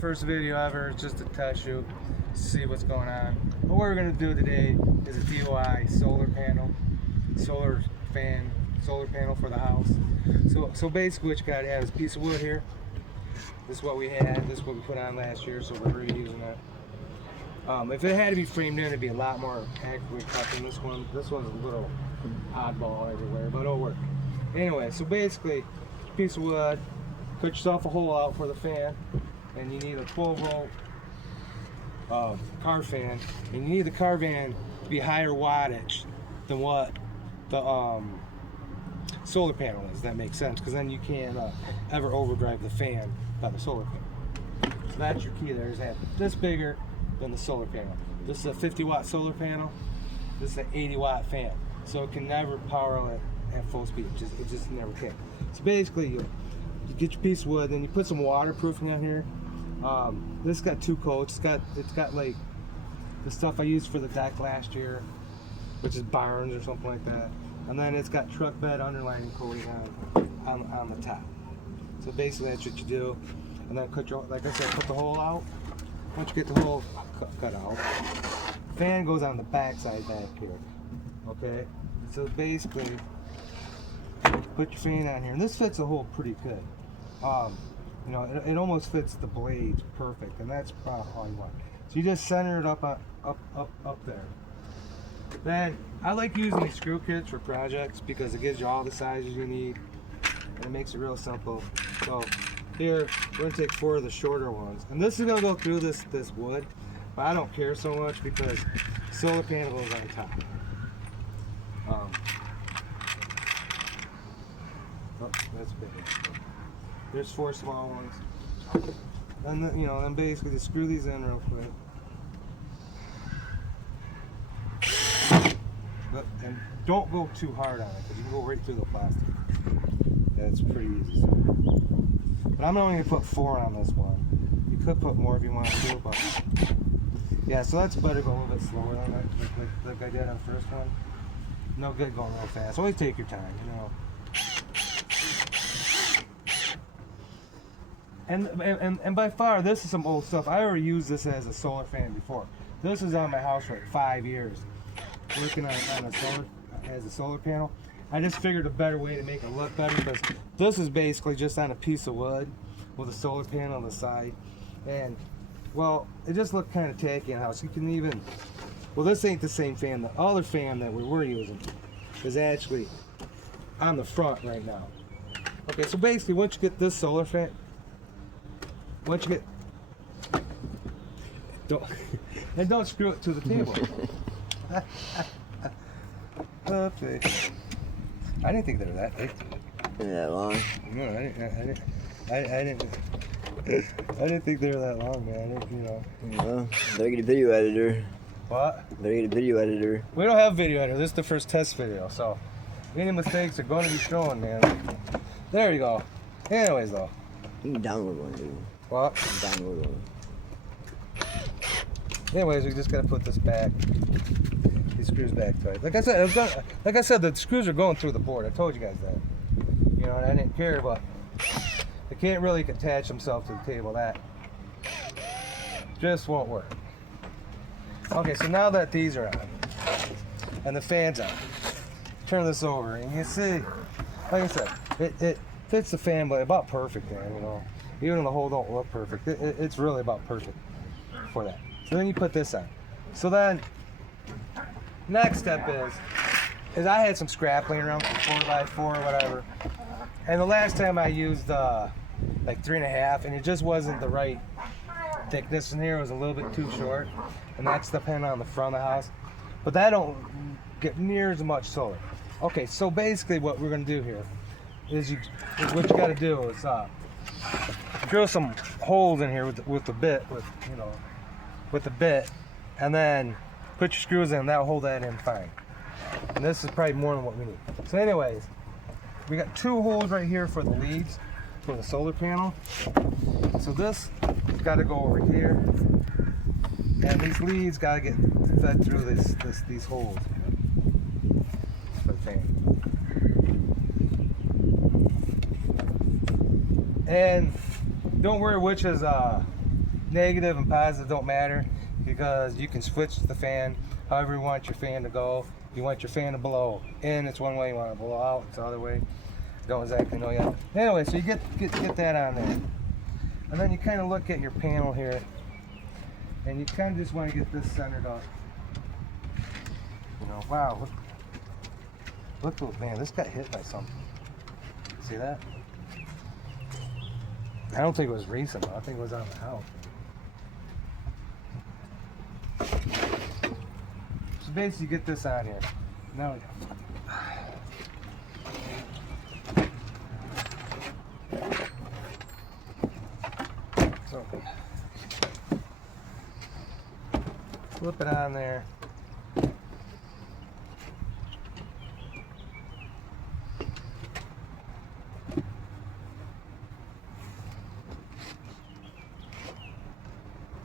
first video ever, just a test shoot, see what's going on. What we're gonna do today is a DIY solar panel, solar panel for the house. So basically what you gotta have is a piece of wood here. This is what we had, this is what we put on last year, so we're reusing that. If it had to be framed in, it'd be a lot more accurate cut than this one. This one's a little oddball everywhere, but it'll work. Anyway, so basically, piece of wood, cut yourself a hole out for the fan, and you need a 12-volt car fan, and you need the car fan to be higher wattage than what the solar panel is. That makes sense, because then you can't ever overdrive the fan by the solar panel. So that's your key there, is that this bigger than the solar panel. This is a 50-watt solar panel. This is an 80-watt fan, so it can never power at full speed. It just never can. So basically, you get your piece of wood, then you put some waterproofing down here. This got 2 coats. It's got like the stuff I used for the deck last year, which is Barnes or something like that. And then it's got truck bed underlining coating on the top. So basically, that's what you do. And then like I said, cut the hole out. Once you get the hole cut out, fan goes on the back side back here. Okay, so basically, put your fan on here, and this fits the hole pretty good. You know, it almost fits the blades perfect, and that's about all you want. So you just center it up there. Then I like using these screw kits for projects because it gives you all the sizes you need, and it makes it real simple. So here, we're gonna take 4 of the shorter ones, and this is gonna go through this wood, but I don't care so much because solar panel goes on top. Oh, that's big. There's 4 small ones, and then, then basically just screw these in real quick. And don't go too hard on it, because you can go right through the plastic. That's pretty easy. But I'm only going to put 4 on this one. You could put more if you want to, but yeah, so that's better go a little bit slower than that, like I did on the first one. No good going real fast. Always take your time, And by far, this is some old stuff. I already used this as a solar fan before. This is on my house for like 5 years, working on as a solar panel. I just figured a better way to make it look better, because this is basically just on a piece of wood with a solar panel on the side. And, well, it just looked kind of tacky in the house. You can even, well, this ain't the same fan. The other fan that we were using is actually on the front right now. Okay, so basically, once you get this solar fan, don't screw it to the table. Okay. I didn't think they were that big. That long? No, I didn't think they were that long, man. Well, better get a video editor. What? Better get a video editor. We don't have video editor. This is the first test video, so any mistakes are going to be shown, man. There you go. Anyways, though. You can download one, dude. What? Download one. Anyways, we just gotta put this back. These screws back tight. Like I said, the screws are going through the board. I told you guys that. And I didn't care, but they can't really attach themselves to the table. That just won't work. Okay, so now that these are on and the fan's on, turn this over, and you see, like I said, it fits the fan, but about perfect, man. Even though the hole don't look perfect, it's really about perfect for that. So then you put this on. So then, next step is I had some scrap laying around, 4x4 or whatever. And the last time I used like 3.5, and it just wasn't the right thickness in here. It was a little bit too short, and that's the pen on the front of the house. But that don't get near as much solar. Okay, so basically what we're gonna do here is what you gotta do is drill some holes in here with the bit, with the bit, and then put your screws in. That'll hold that in fine. And this is probably more than what we need. So anyways, we got 2 holes right here for the leads for the solar panel. So this got to go over here, and these leads got to get fed through these holes for the fan. And don't worry which is negative and positive don't matter because you can switch the fan however you want your fan to go. You want your fan to blow in, it's one way. You want to blow out, it's the other way. Don't exactly know yet. Anyway, so you get that on there, and then you kind of look at your panel here, and you kind of just want to get this centered up. You know, wow, look, man, this got hit by something. See that? I don't think it was recent, though. I think it was on the house. So basically, you get this on here. Now we so flip it on there.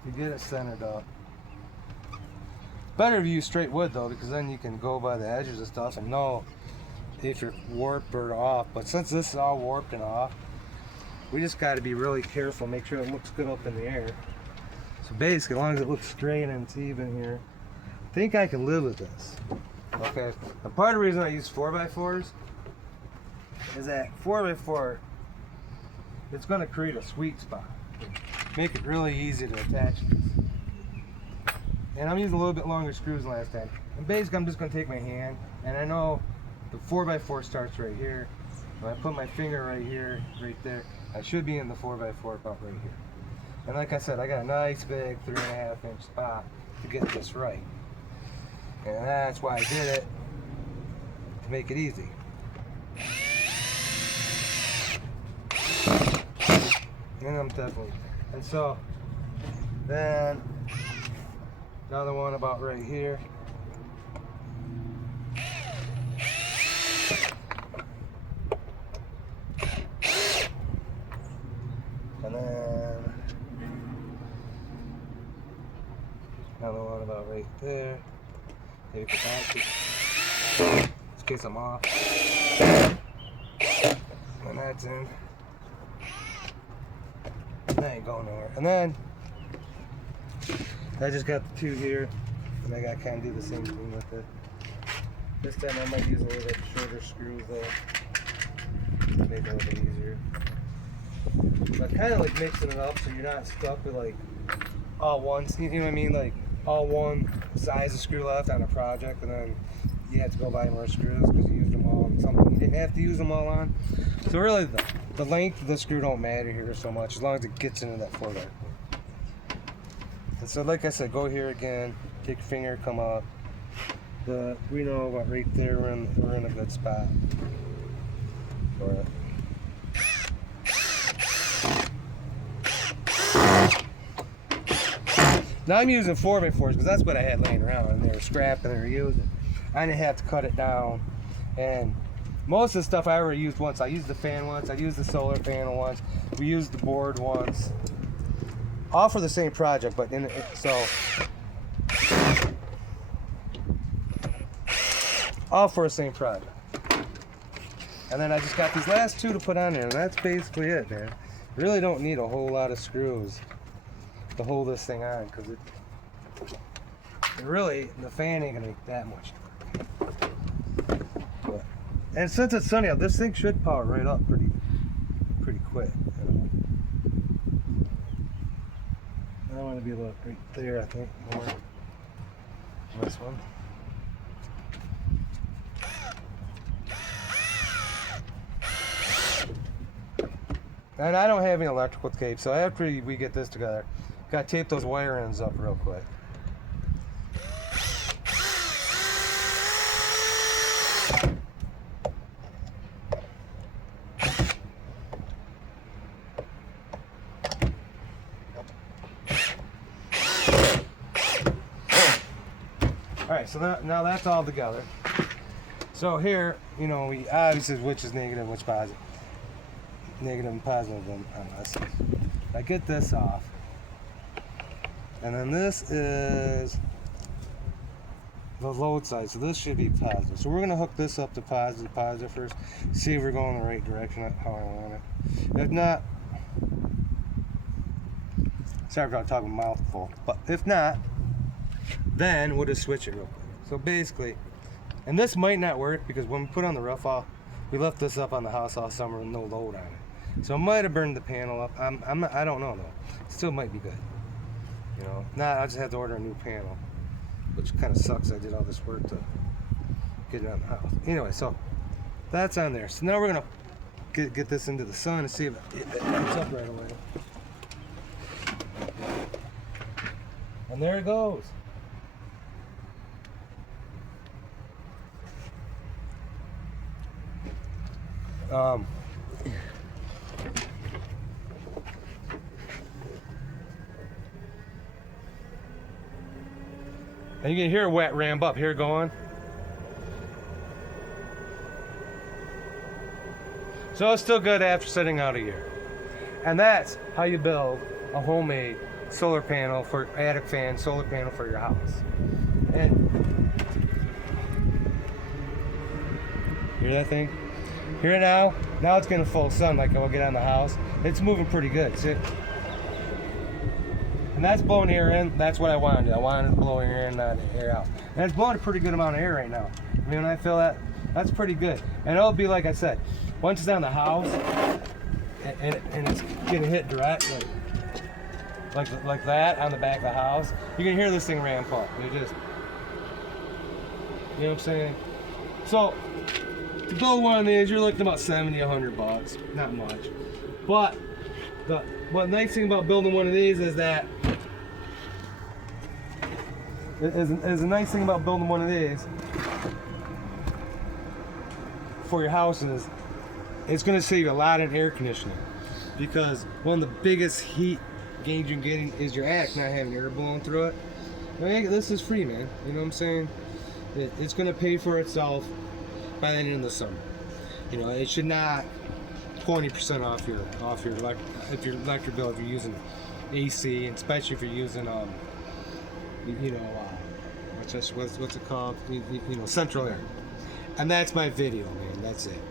You get it centered up. Better if you use straight wood though, because then you can go by the edges and stuff and know if you're warped or off. But since this is all warped and off, we just got to be really careful, make sure it looks good up in the air. So basically, as long as it looks straight and it's even here, I think I can live with this. Okay, and part of the reason I use 4x4s is that 4x4, it's going to create a sweet spot. Make it really easy to attach these. And I'm using a little bit longer screws than last time. And basically I'm just going to take my hand, and I know the 4x4 starts right here. When I put my finger right here, right there, I should be in the 4x4 about right here. And like I said, I got a nice big 3.5 inch spot to get this right. And that's why I did it, to make it easy. And I'm definitely, and so then another one about right here. And then another one about right there. Maybe put that in case I'm off. And that's in. That ain't going nowhere. And then I just got the two here, and I got to kind of do the same thing with it. This time I might use a little bit shorter screws though, to make it a little bit easier. But kind of like mixing it up so you're not stuck with like all one, you know what I mean? Like all one size of screw left on a project, and then you have to go buy more screws because you used them all on something you didn't have to use them all on. So really the length of the screw don't matter here so much as long as it gets into that 4x4. And so like I said, go here again, take your finger, come up. We know about right there, we're in a good spot for it. Now I'm using 4x4s because that's what I had laying around, and they were scrap and they were using. I didn't have to cut it down, and most of the stuff I already used once. I used the fan once, I used the solar panel once, we used the board once. All for the same project, but all for the same project. And then I just got these last two to put on there, and that's basically it, man. Really don't need a whole lot of screws to hold this thing on, because it really, the fan ain't gonna make that much. But, and since it's sunny out, this thing should power right up pretty quick. You know? I want to be a little right there, I think, more. This one. And I don't have any electrical tape, so after we get this together, gotta tape those wire ends up real quick. Alright, so now that's all together. So here, you know, we obviously which is negative, which positive. Negative and positive on this. I get this off. And then this is the load side, so this should be positive. So we're going to hook this up to positive first, see if we're going the right direction, how I want it. If not, Sorry if I'm talking mouthful, but if not, then we'll just switch it real quick. So basically, and this might not work because when we put on the roof off, we left this up on the house all summer with no load on it. So it might have burned the panel up. I don't know though. Still might be good. You know, nah, I just have to order a new panel, which kind of sucks. I did all this work to get it on the house. Anyway, so that's on there. So now we're gonna get this into the sun and see if it comes up right away. And there it goes. And you can hear wet ramp up here going. So it's still good after sitting out a year. And that's how you build a homemade solar panel for attic fan, solar panel for your house. And hear that thing? Hear it now? Now it's getting full sun like I'll get on the house. It's moving pretty good, see? And that's blowing air in. That's what I wanted to do. I wanted to blow air in, not air out. And it's blowing a pretty good amount of air right now. I mean, when I feel that, that's pretty good. And it'll be like I said, once it's on the house, and it's getting hit direct, like that on the back of the house, you can hear this thing ramp up. You just, you know what I'm saying? So, to build one of these, you're looking about 70, 100 bucks. Not much. But the nice thing about building one of these is that is a nice thing about building one of these for your houses. It's going to save you a lot in air conditioning, because one of the biggest heat gains you're getting is your attic not having air blowing through it. I mean, this is free, man. You know what I'm saying? It's going to pay for itself by the end of the summer. You know, it should not 20% off your electric bill if you're using AC, and especially if you're using what's it called? You know, central air. And that's my video, man. That's it.